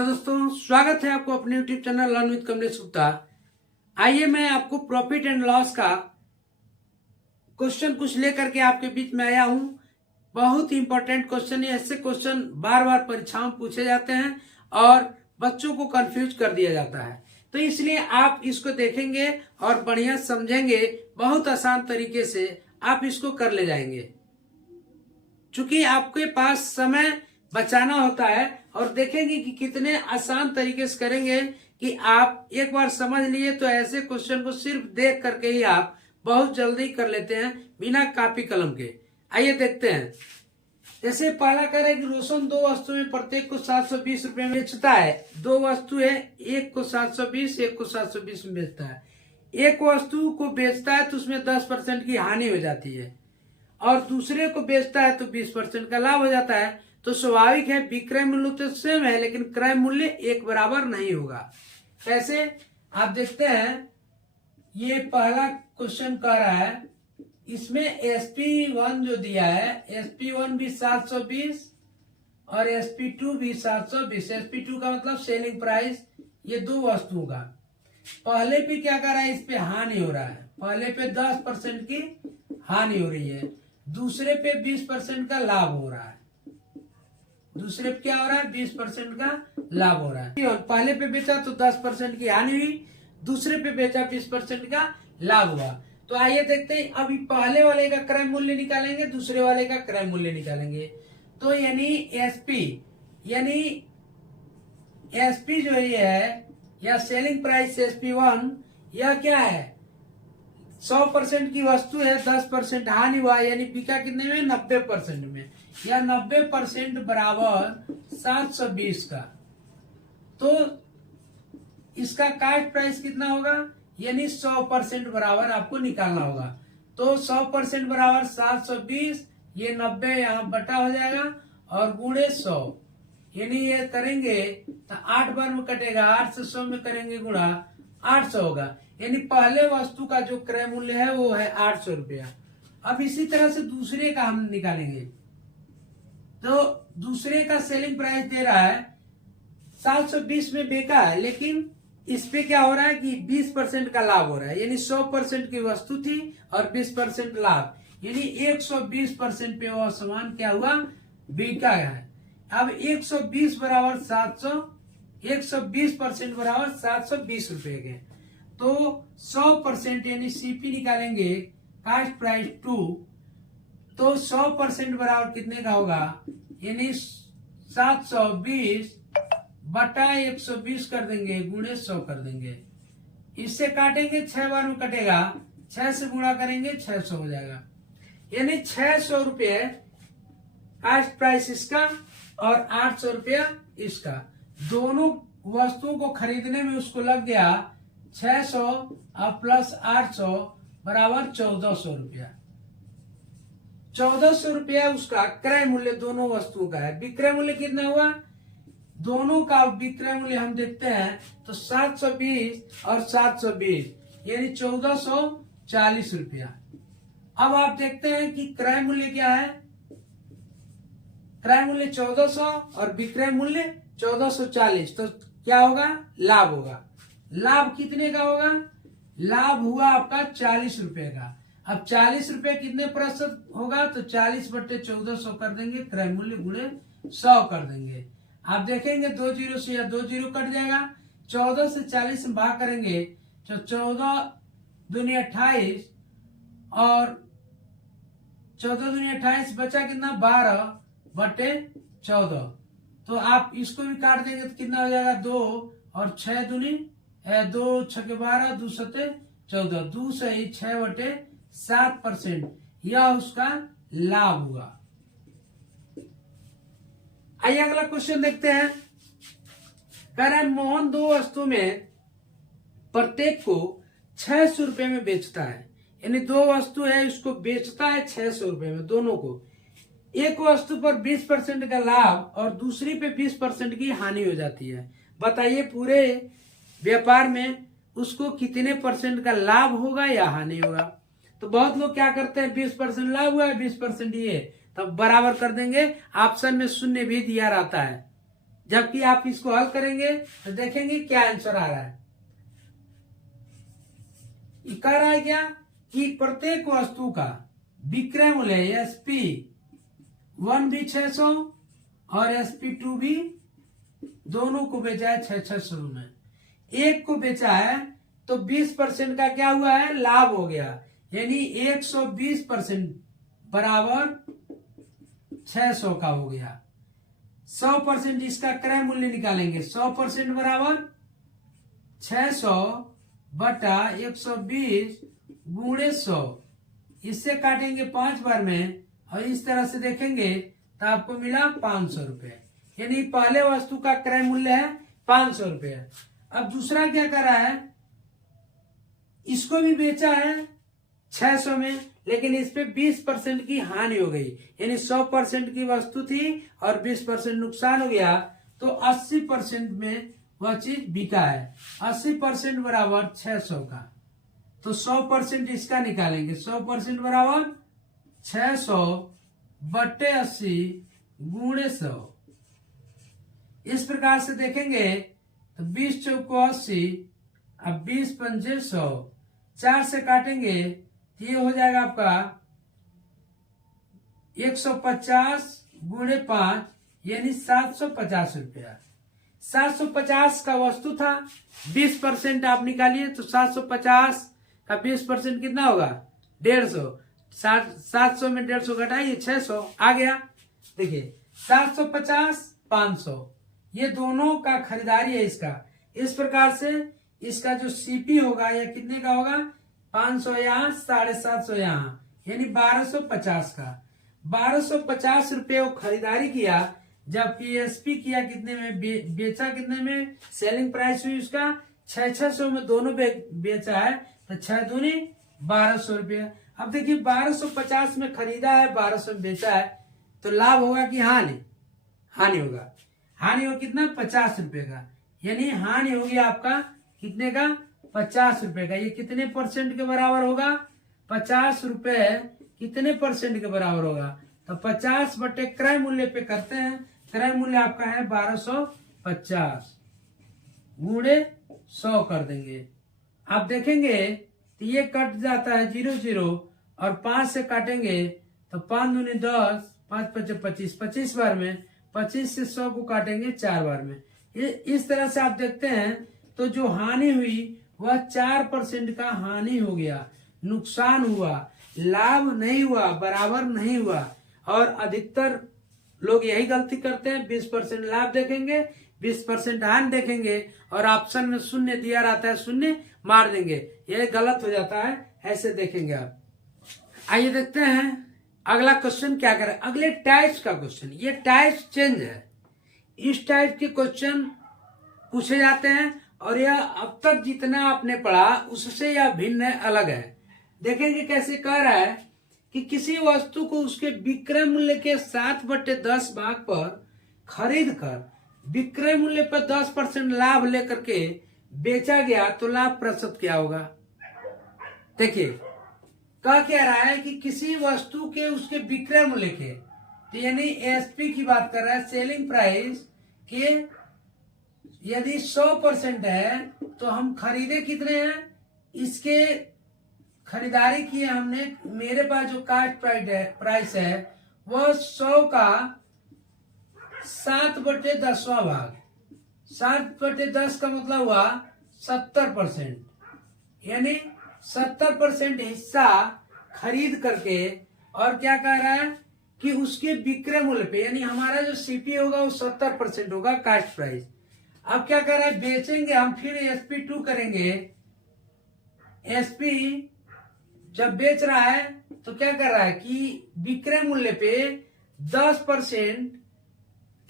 Hello दोस्तों, स्वागत है आपको अपने YouTube channel learn with Kamlesh Gupta. आइए मैं आपको प्रॉफिट एंड लॉस का क्वेश्चन कुछ लेकर के आपके बीच में आया हूं। बहुत ही इंपॉर्टेंट क्वेश्चन है। ऐसे क्वेश्चन बार बार परीक्षाओं में पूछे जाते हैं और बच्चों को कंफ्यूज कर दिया जाता है, तो इसलिए आप इसको देखेंगे और बढ़िया समझेंगे। बहुत आसान तरीके से आप इसको कर ले जाएंगे। चूंकि आपके पास समय बचाना होता है और देखेंगे कि कितने आसान तरीके से करेंगे कि आप एक बार समझ लिए तो ऐसे क्वेश्चन को सिर्फ देख करके ही आप बहुत जल्दी कर लेते हैं बिना कॉपी कलम के। आइए देखते हैं। जैसे पहला कह रहा है कि रोशन दो वस्तु में प्रत्येक को 720 रुपए में बेचता है। दो वस्तु है, एक को 720, एक को 720 में बेचता है। एक वस्तु को बेचता है तो उसमें 10% की हानि हो जाती है और दूसरे को बेचता है तो 20% का लाभ हो जाता है। तो स्वाभाविक है विक्रय मूल्य तो सेम है लेकिन क्रय मूल्य एक बराबर नहीं होगा। कैसे आप देखते हैं। ये पहला क्वेश्चन कह रहा है, इसमें SP1 जो दिया है, SP1 भी 720 और SP2 भी 720। SP2 का मतलब सेलिंग प्राइस, ये दो वस्तुओं का। पहले पे क्या कर रहा है, इस पे हानि हो रहा है। पहले पे 10% की हानि हो रही है, दूसरे पे 20% का लाभ हो रहा है। दूसरे पे क्या हो रहा है, 20% का लाभ हो रहा है। पहले पे बेचा तो 10% की हानि हुई, दूसरे पे बेचा 20% का लाभ हुआ। तो आइए देखते हैं। अभी पहले वाले का क्रय मूल्य निकालेंगे, दूसरे वाले का क्रय मूल्य निकालेंगे। तो यानी एसपी जो ये है या सेलिंग प्राइस SP1, यह क्या है, 100% की वस्तु है, 10% हानि हुआ, यानी बिका कितने में, 90% में। या 90% बराबर 720 का। तो इसका कास्ट प्राइस कितना होगा, यानी 100% बराबर आपको निकालना होगा। तो 100% बराबर 720, ये 90 यहाँ बटा हो जाएगा और गुणे 100, यानी ये करेंगे तो 8 बार में कटेगा, 8 से 100 में करेंगे गुणा, 800 होगा। यानी पहले वस्तु का जो क्रय मूल्य है वो है 800 रुपया। अब इसी तरह से दूसरे का हम निकालेंगे। तो दूसरे का सेलिंग प्राइस दे रहा है 720 में बेका है, लेकिन इस पे क्या हो रहा है कि 20% का लाभ हो रहा है। यानी 100% की वस्तु थी और 20% लाभ, यानी 120% पे वह सामान क्या हुआ, बिका है। अब 120 बराबर 700, 120% बराबर 720 रुपए के। तो 100% यानी CP निकालेंगे, कास्ट प्राइस 2। तो 100% बराबर कितने का होगा, यानी 720 बटा 120 कर देंगे, गुणे 100 कर देंगे। इससे काटेंगे, 6 बार में कटेगा, 6 से गुणा करेंगे 600 हो जाएगा। यानी 600 रुपये कास्ट प्राइस इसका और 800 रुपया इसका। दोनों वस्तुओं को खरीदने में उसको लग गया 600 और प्लस 800 बराबर 1400 रुपया। 1400 रुपया उसका क्रय मूल्य दोनों वस्तुओं का है। विक्रय मूल्य कितना हुआ, दोनों का विक्रय मूल्य हम देखते हैं तो 720 और 720, यानी 1440 रुपया। अब आप देखते हैं कि क्रय मूल्य क्या है, क्रय मूल्य 1400 और विक्रय मूल्य 1440। तो क्या होगा, लाभ होगा। लाभ कितने का होगा, लाभ हुआ आपका 40 रुपए का। अब 40 रुपए कितने प्रतिशत होगा, तो 40 बटे 1400 कर देंगे, क्रय मूल्य गुणे 100 कर देंगे। आप देखेंगे 2 जीरो से या 2 जीरो कट जाएगा। 14 से 40 में भाग करेंगे तो 14 दूनी 28 और 14 दूनी 28 बचा कितना, 12 बटे 14। तो आप इसको भी काट देंगे तो कितना हो जाएगा, 2 और 6 दूनी 2 छके 12, 2 सते 14, 2 से 6 बटे 7%, यह उसका लाभ हुआ। आइए अगला क्वेश्चन देखते हैं। कह रहा है मोहन दो वस्तु में प्रत्येक को 600 रुपए में बेचता है। यानी दो वस्तु है, इसको बेचता है 600 रुपए में दोनों को। एक वस्तु पर 20% का लाभ और दूसरी पे 20% की हानि हो जाती है। बताइए पूरे व्यापार में उसको कितने % का लाभ होगा या हानि होगा। तो बहुत लोग क्या करते हैं, 20% लाभ हुआ है, 20% ये, तब बराबर कर देंगे। ऑप्शन में शून्य भी दिया रहता है, जबकि आप इसको हल करेंगे तो देखेंगे क्या आंसर आ रहा है। ये कह रहा है क्या कि प्रत्येक वस्तु का विक्रय मूल्य SP1 भी 600 और SP2 भी, दोनों को बेचा है 600 में। एक को बेचा है तो 20% का क्या हुआ है, लाभ हो गया, यानी 120% बराबर 600 का हो गया। 100% इसका क्रय मूल्य निकालेंगे, 100% बराबर 600 बटा 120 गुणे 100। इससे काटेंगे 5 बार में और इस तरह से देखेंगे तो आपको मिला 500 रुपये, यानी पहले वस्तु का क्रय मूल्य है 500 रुपये। अब दूसरा क्या कर रहा है, इसको भी बेचा है 600 में, लेकिन इस पे 20% की हानि हो गई, यानी 100% की वस्तु थी और 20% नुकसान हो गया, तो 80% में वह चीज बिका है। 80% बराबर 600 का, तो 100% इसका निकालेंगे, 100% बराबर 600 बट्टे 80 गुणे 100। इस प्रकार से देखेंगे तो 20 चौको 80, अब 20 पंजे 100, 4 से काटेंगे तो ये हो जाएगा आपका 150 गुणे 5, यानी 750 रुपया। 750 का वस्तु था, 20% आप निकालिए तो 750 का 20% कितना होगा, 150। 700 में 150 घटाइए 600 आ गया। देखिए 750 500, ये दोनों का खरीदारी है इसका। इस प्रकार से इसका जो सीपी होगा यह कितने का होगा, 500 यहाँ 750 यहाँ, यानी 1250 का। 1250 रुपये वो खरीदारी किया, जबकि एसपी किया कितने में, बेचा कितने में, सेलिंग प्राइस हुई उसका 600 में, दोनों बेचा है तो 6 दूनी 1200 रुपये। अब देखिए 1250 में खरीदा है, 1200 में बेचा है, तो लाभ होगा कि हानि, हानि होगा। हानि हो कितना, 50 रुपए का, यानी हानि होगी आपका कितने का, 50 रुपए का। ये कितने परसेंट के बराबर होगा, 50 रुपए कितने परसेंट के बराबर होगा, तो 50 बटे क्रय मूल्य पे करते हैं। क्रय मूल्य आपका है 1250 गुणे 100 कर देंगे। आप देखेंगे तो ये कट जाता है 0 0 और 5 से काटेंगे तो 5 दूनी 10, 5 5 25, 25 बार में, 25 से 100 को काटेंगे 4 बार में। इस तरह से आप देखते हैं तो जो हानि हुई वह 4% का हानि हो गया, नुकसान हुआ, लाभ नहीं हुआ, बराबर नहीं हुआ। और अधिकतर लोग यही गलती करते हैं, 20% लाभ देखेंगे, 20% हानि देखेंगे और ऑप्शन में शून्य दिया रहता है, शून्य मार देंगे, यह गलत हो जाता है। ऐसे देखेंगे आप। आइए देखते हैं अगला क्वेश्चन क्या करें, अगले टाइप्स का क्वेश्चन। ये टाइप्स चेंज है, इस टाइप के क्वेश्चन पूछे जाते हैं और यह अब तक जितना आपने पढ़ा उससे यह भिन्न है, अलग है। देखेंगे कैसे कह रहा है कि किसी वस्तु को उसके विक्रय मूल्य के 7/10 भाग पर खरीद कर विक्रय मूल्य पर 10% लाभ लेकर के बेचा गया तो लाभ प्रतिशत क्या होगा। देखिए कह क्या रहा है कि किसी वस्तु के उसके विक्रय मूल्य के, तो यानी एसपी की बात कर रहा है, सेलिंग प्राइस के यदि 100% है तो हम खरीदे कितने हैं, इसके खरीदारी की हमने, मेरे पास जो कास्ट प्राइस है वह 100 का 7/10 भाग, 7/10 का मतलब हुआ 70%, यानी 70% हिस्सा खरीद करके, और क्या कह रहा है कि उसके विक्रय मूल्य पे, यानी हमारा जो सीपी होगा वो 70% होगा कास्ट प्राइस। अब क्या कह रहा है, बेचेंगे हम, फिर SP2 करेंगे। एसपी जब बेच रहा है तो क्या कर रहा है कि विक्रय मूल्य पे 10%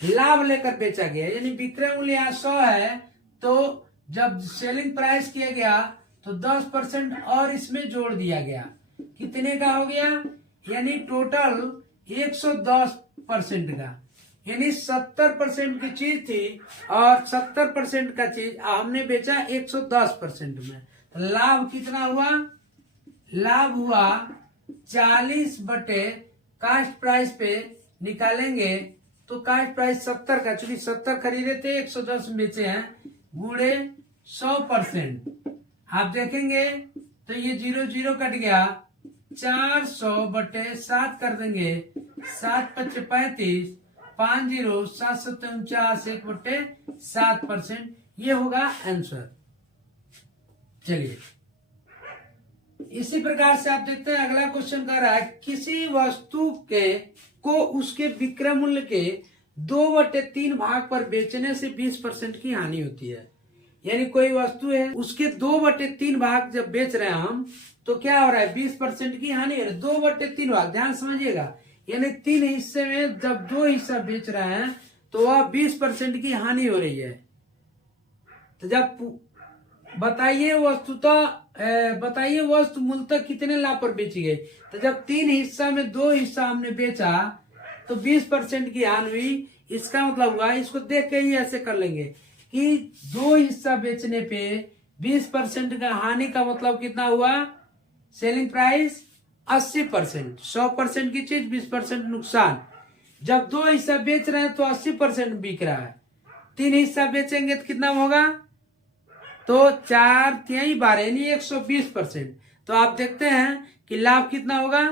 लाभ लेकर बेचा गया, यानी विक्रय मूल्य यहाँ 100 है तो जब सेलिंग प्राइस किया गया तो 10% और इसमें जोड़ दिया गया, कितने का हो गया, यानी टोटल 110% का, यानी 70% की चीज थी और 70% का चीज हमने बेचा 110% में, तो लाभ कितना हुआ, लाभ हुआ 40 बटे कास्ट प्राइस पे निकालेंगे तो कास्ट प्राइस 70 का, चूंकि 70 खरीदे थे 110 बेचे हैं, गुणे 100%। आप देखेंगे तो ये 0 कट गया, 400/7 कर देंगे, 7 × 5 = 35, 50 7 × 49 1/7%। ये होगा आंसर। चलिए इसी प्रकार से आप देखते हैं अगला क्वेश्चन कह रहा है किसी वस्तु के को उसके विक्रय मूल्य के 2/3 भाग पर बेचने से 20% की हानि होती है। यानी कोई वस्तु है, उसके 2/3 भाग जब बेच रहे हैं हम, तो क्या हो रहा है, 20% की हानि हो रही है। 2/3 भाग, ध्यान समझिएगा, यानी 3 हिस्से में जब 2 हिस्सा बेच रहे हैं तो वह 20% की हानि हो रही है। तो जब बताइए वस्तु मूलतः कितने लाभ पर बेची गई। तो जब 3 हिस्सा में 2 हिस्सा हमने बेचा तो 20% की हानि हुई। इसका मतलब हुआ, इसको देख के ही ऐसे कर लेंगे कि 2 हिस्सा बेचने पे 20% का हानि का मतलब कितना हुआ, सेलिंग प्राइस 80%। 100% की चीज 20% नुकसान। जब 2 हिस्सा बेच रहे हैं तो 80% बिक रहा है। 3 हिस्सा बेचेंगे तो कितना होगा, तो 4 × 3 = 12 यानी 120%। तो आप देखते हैं कि लाभ कितना होगा,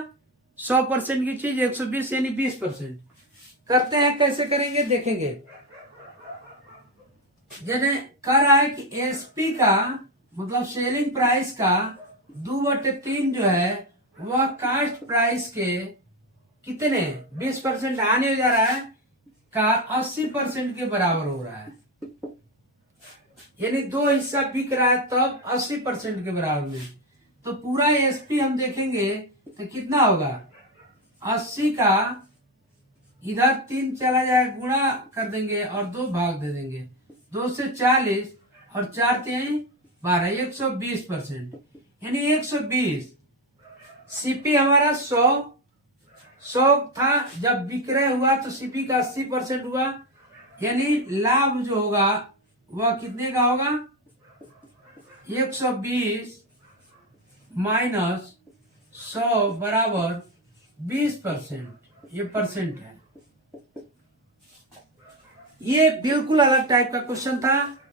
100% की चीज 120 यानी 20%। करते हैं, कैसे करेंगे देखेंगे। जैसे कह रहा है कि एसपी का मतलब सेलिंग प्राइस का 2/3 जो है वह कास्ट प्राइस के कितने 20% हानि हो जा रहा है का 80% के बराबर हो रहा है। यानी 2 हिस्सा बिक रहा है तब 80% के बराबर में। तो पूरा एसपी हम देखेंगे तो कितना होगा, 80 का इधर 3 चला जाएगा, गुणा कर देंगे और 2 भाग दे देंगे, 2 से 40 और 4 × 3 = 12, 120%। यानी 120। सीपी हमारा 100 था, जब विक्रय हुआ तो सीपी का 80% हुआ। यानी लाभ जो होगा वह कितने का होगा, 120 - 100 बराबर 20%। ये परसेंट है। ये बिल्कुल अलग टाइप का क्वेश्चन था।